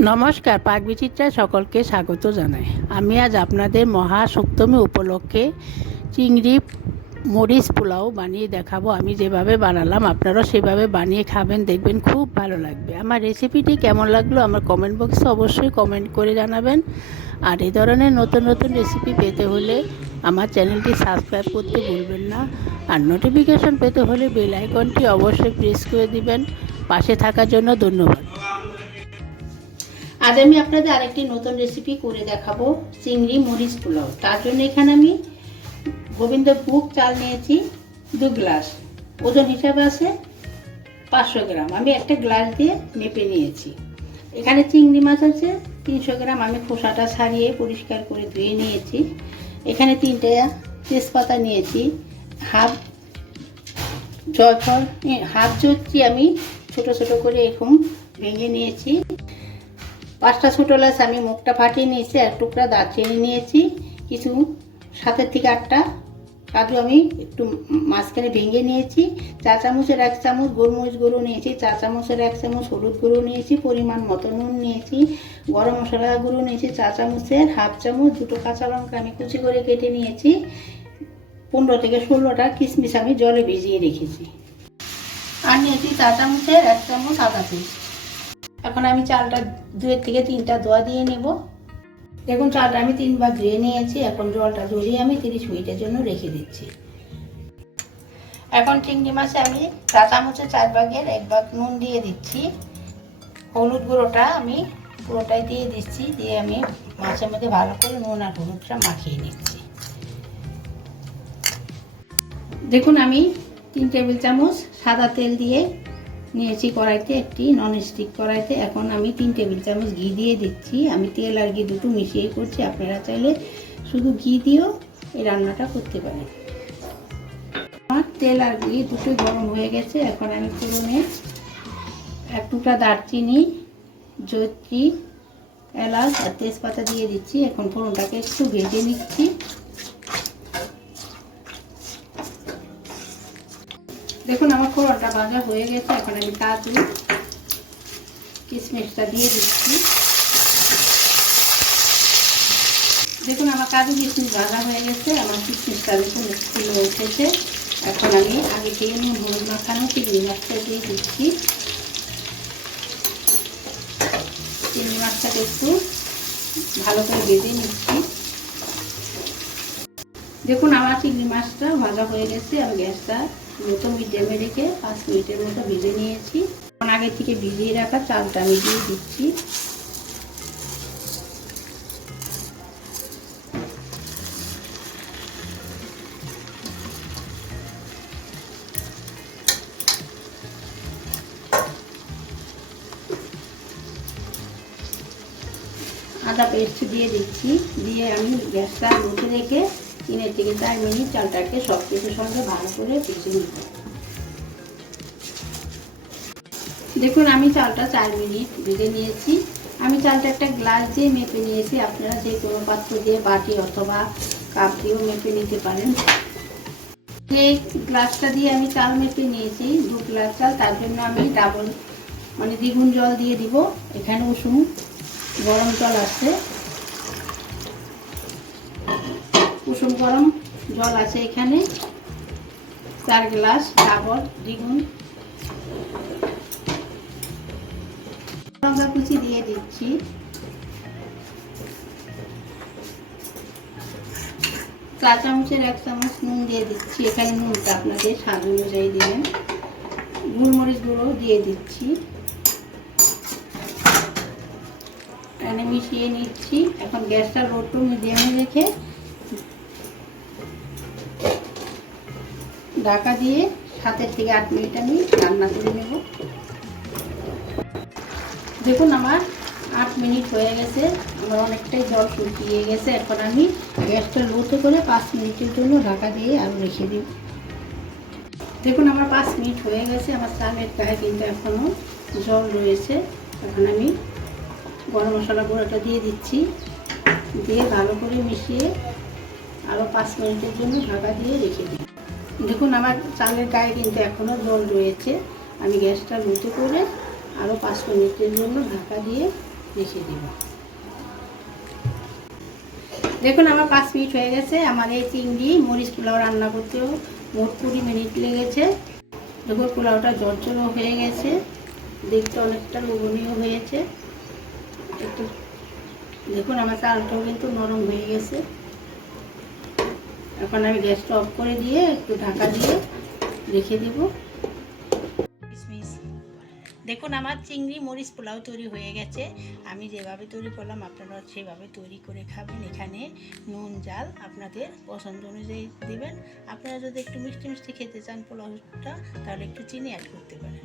নমস্কার, পাক বিচিত্রায় সকলকে স্বাগত জানাই। আমি আজ আপনাদের মহাসপ্তমী উপলক্ষে চিংড়ি মরিচ পোলাও বানিয়ে দেখাবো। আমি যেভাবে বানালাম, আপনারাও সেভাবে বানিয়ে খাবেন, দেখবেন খুব ভালো লাগবে। আমার রেসিপিটি কেমন লাগল আমার কমেন্ট বক্সে অবশ্যই কমেন্ট করে জানাবেন। আর এই ধরনের নতুন নতুন রেসিপি পেতে হলে আমার চ্যানেলটি সাবস্ক্রাইব করতে ভুলবেন না। আর নোটিফিকেশন পেতে হলে বেল আইকনটি অবশ্যই প্রেস করে দিবেন। পাশে থাকার জন্য ধন্যবাদ। আজ আমি আপনাদের আরেকটি নতুন রেসিপি করে দেখাবো, চিংড়ি মরিচ পোলাও। তার জন্য এখানে আমি গোবিন্দ গোবিন্দভোগ চাল নিয়েছি, দু গ্লাস। ওজন হিসাবে আছে পাঁচশো গ্রাম। আমি একটা গ্লাস দিয়ে মেপে নিয়েছি। এখানে চিংড়ি মাছ আছে, তিনশো গ্রাম। আমি খোসাটা ছাড়িয়ে পরিষ্কার করে ধুয়ে নিয়েছি। এখানে তিনটে তেজপাতা নিয়েছি, হাফ জয়ফল হাফ জচ্ছি আমি ছোট ছোট করে এরকম ভেঙে নিয়েছি। পাঁচটা ছোটো এলাচ আমি মুখটা ফাটিয়ে নিয়েছি, এক টুকরা দারচিনি নিয়েছি, কিছু সাতের থেকে আটটা কাজু আমি একটু মাঝখানে ভেঙে নিয়েছি, চা চামচের এক চামচ গোলমরিচ গুঁড়ো নিয়েছি, চা চামচের এক চামচ হলুদ গুঁড়ো নিয়েছি, পরিমাণ মতো নুন নিয়েছি, গরম মশলা গুঁড়ো নিয়েছি, চা চামচের হাফ চামচ দুটো কাঁচা লঙ্কা আমি কুচি করে কেটে নিয়েছি, পনেরো থেকে ষোলোটা কিশমিশ আমি জলে ভিজিয়ে রেখেছি। আর নিয়েছি চা চামচের এক চামচ আদা পেস্ট। এখন আমি চালটা দুয়ের থেকে তিনটা দোয়া দিয়ে নেব। দেখুন, চালটা আমি তিনবার ধুয়ে নিয়েছি। এখন জলটা ঝরিয়ে আমি তিরিশ মিনিটের জন্য রেখে দিচ্ছি। এখন চিংড়ি মাছে আমি চা চামচের চার ভাগের এক ভাগ নুন দিয়ে দিচ্ছি। হলুদ গুঁড়োটা আমি পুরোটাই দিয়ে দিচ্ছি। দিয়ে আমি মাছের মধ্যে ভালো করে নুন আর হলুদটা মাখিয়ে নিচ্ছি। দেখুন, আমি তিন টেবিল চামচ সাদা তেল দিয়ে নিয়েছি কড়াইতে একটি নন স্টিক কড়াইতে। এখন আমি তিন টেবিল চামচ ঘি দিয়ে দিচ্ছি। আমি তেল আর ঘি দুটো মিশিয়ে করছি। আপনারা চাইলে শুধু ঘি দিয়েও এই রান্নাটা করতে পারেন। আমার তেল আর ঘি দুটো গরম হয়ে গেছে। এখন আমি ফোড়নে এক টুকরা দারচিনি জয়ত্রী এলাচ আর তেজপাতা দিয়ে দিচ্ছি। এখন ফোড়নটাকে একটু ভেজে নিচ্ছি। দেখুন, আমার ফোড়নটা ভাজা হয়ে গেছে। এখন আমি কাজু কিশমিশটা দিয়ে দিচ্ছি। দেখুন, আমার কাজু কিশমিশ ভাজা হয়ে গেছে। আমার কিশমিশটা দেখুন, ফুলে উঠেছে। এখন আমি আগে দিয়ে নুন, হলুদ মাখানো চিংড়ি মাছটা দিয়ে দিচ্ছি। চিংড়ি মাছটাকে একটু ভালো করে ভেজে নিচ্ছি। দেখুন, আমার চিংড়ি মাছটা ভাজা হয়ে গেছে। আমি গ্যাসটা মতো মিডিয়ামে রেখে পাঁচ মিনিটের মতো ভেজে নিয়েছি। আগে থেকে ভিজিয়ে রাখা চালটা আমি দিয়ে দিচ্ছি। আদা পেস্ট দিয়ে দিচ্ছি। দিয়ে আমি গ্যাসটা মুখে রেখে তিনের থেকে চার মিনিট চালটাকে সব কিছুর সঙ্গে ভালো করে ভেজে নিব। দেখুন, আমি চালটা চার মিনিট ভেজে নিয়েছি। আমি চালটা একটা গ্লাস দিয়ে মেপে নিয়েছি। আপনারা যে কোনো পাত্র দিয়ে বাটি অথবা কাপ দিয়েও মেপে নিতে পারেন। যে গ্লাসটা দিয়ে আমি চাল মেপে নিয়েছি, দু গ্লাস চাল। তার জন্য আমি ডাবল মানে দ্বিগুণ জল দিয়ে দিব। এখানে উষুম গরম জল আছে কুসুম গরম, জল আছে এখানে। চার গ্লাস ডাবল দ্বিগুণ। লঙ্কা কুচি দিয়ে দিচ্ছি। চা চামচের এক চামচ নুন দিয়ে দিচ্ছি। এখানে নুনটা আপনাদের স্বাদ অনুযায়ী দেবেন। গোলমরিচ গুঁড়ো দিয়ে দিচ্ছি। এখানে মিশিয়ে নিচ্ছি। এখন গ্যাসটা লো মিডিয়ামে রেখে ঢাকা দিয়ে সাতের থেকে আট মিনিট আমি রান্না করে নেব। দেখুন আমার আট মিনিট হয়ে গেছে, আমার অনেকটাই জল শুকিয়ে গেছে। এখন আমি গ্যাসটা লোতে করে পাঁচ মিনিটের জন্য ঢাকা দিয়ে আরও রেখে দিব। দেখুন আমার পাঁচ মিনিট হয়ে গেছে, আমার চালের গায়ে কিন্তু এখনও জল রয়েছে। এখন আমি গরম মশলা গুঁড়োটা দিয়ে দিচ্ছি। দিয়ে ভালো করে মিশিয়ে আরও পাঁচ মিনিটের জন্য ঢাকা দিয়ে রেখে দিই দেখুন, আমার চালের গায়ে কিন্তু এখনও জল রয়েছে। আমি গ্যাসটা লুচে করে আরও পাঁচ মিনিটের জন্য ঢাকা দিয়ে রেখে দেব। দেখুন, আমার পাঁচ মিনিট হয়ে গেছে। আমার এই চিংড়ি, মরিচ পোলাও রান্না করতেও মোট কুড়ি মিনিট লেগেছে। দেখুন, পোলাওটা জর্জরও হয়ে গেছে। দেখতে অনেকটা লোভনীয় হয়েছে। একটু দেখুন, আমার চালটাও কিন্তু নরম হয়ে গেছে। এখন আমি গ্যাসটা অফ করে দিয়ে একটু ঢাকা দিয়ে রেখে দেব। দেখুন, আমার চিংড়ি মরিচ পোলাও তৈরি হয়ে গেছে। আমি যেভাবে তৈরি করলাম, আপনারা সেভাবে তৈরি করে খাবেন। এখানে নুন, জাল আপনাদের পছন্দ অনুযায়ী দেবেন। আপনারা যদি একটু মিষ্টি মিষ্টি খেতে চান পোলাওটা, তাহলে একটু চিনি অ্যাড করতে পারেন।